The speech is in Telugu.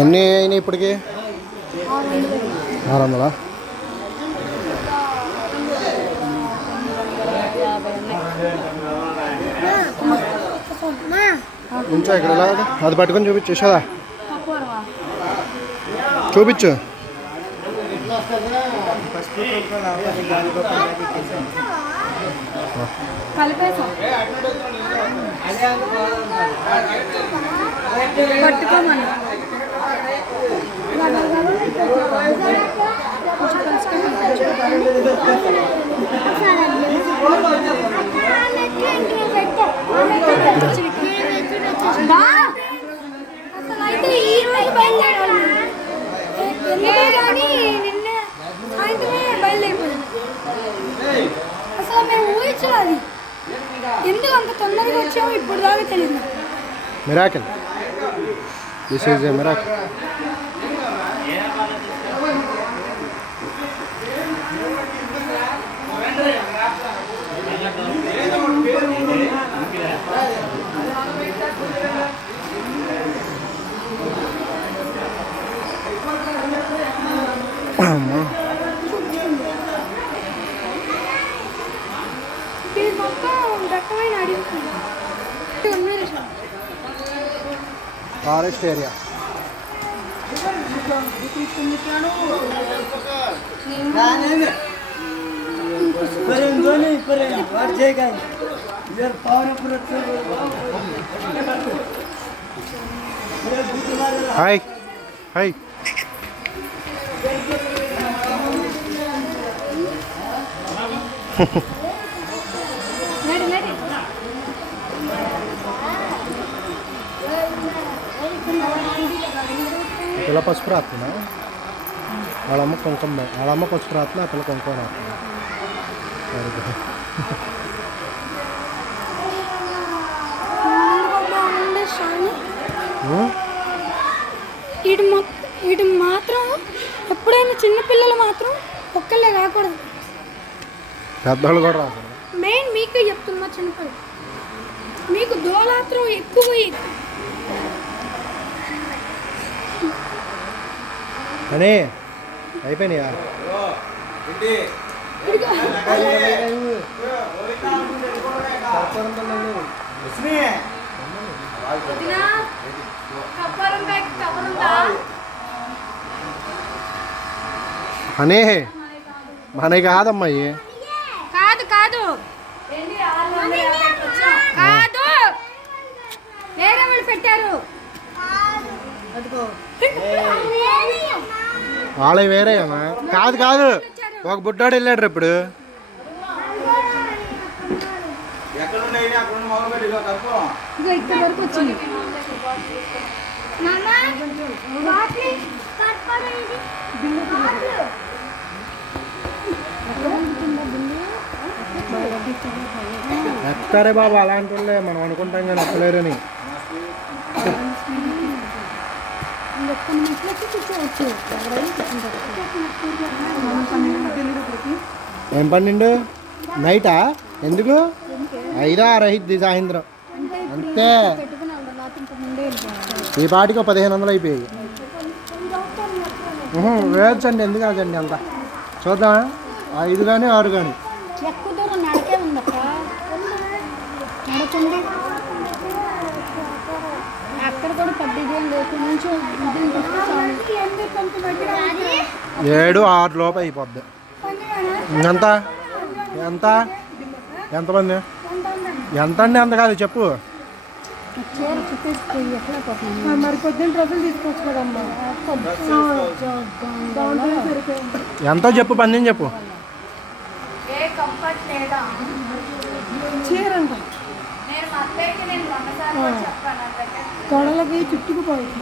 ఎన్ని అయినాయి ఇప్పటికి? ఆరు వందలా? ఉంచా ఇక్కడ ఎలా అది పట్టుకొని చూపించు యశోదా చూపించు. కలిపేసా. పట్టుకోమని. అసలు అయితే ఈ రోజు బయలుదేరాలి కానీ నిన్న సాయంత్రమే బయలుదేరిపోయింది అసలు మేము ఊహించాలి ఎందుకు అంత తొందరగా వచ్చావు ఇప్పుడు దాకా తెలియదు miracle this is a miracle అమ్మా forest area hi hi Ha ha. పిల్ల పసుపు రాత్రినా? వాళ్ళమ్మ కుంకుమ వాళ్ళమ్మ పసుపు రాత్రిన ఆ పిల్ల కుంకుమ షాని ఇటు మాత్రం ఎప్పుడైనా చిన్నపిల్లలు మాత్రం ఒక్కళ్ళే రాకూడదు. పెద్దవాళ్ళు కూడా రాదు మెయిన్ మీకు చెప్తున్నా చిన్నపిల్లలు మీకు దోలాత్రం ఎక్కువ అని అయిపోయినాయా? అని మనకి కాదమ్మా కాదు కాదు. కాదు. వేరే వాళ్ళు పెట్టారు. వాళ్ళవి వేరే అమ్మా కాదు కాదు. ఒక బుడ్డాడు వెళ్ళాడు ఇప్పుడు. ఎత్తారే బాబు అలాంటి వాళ్ళే. మనం అనుకుంటాం కానీ ఏం పన్నెండు నైటా? ఎందుకు? ఐదా రహిద్ది సాయంత్రం. అంతే. ఈ పాటికి ఒక పదిహేను వందలు అయిపోయాయి. వేయచ్చండి ఎందుకు అదండి అంత? చూద్దాం ఐదు కానీ ఆరు కానీ అక్కడ కూడా లేదు. కొంచెం ఏడు ఆరు లోపు అయిపోద్ది. ఎంత? ఎంత? ఎంతమంది? ఎంత అండి ఎంత కాదు చెప్పు. ఎంతో చెప్పు పందిని చెప్పు. చీర తొడలకి చుట్టుకుపోయి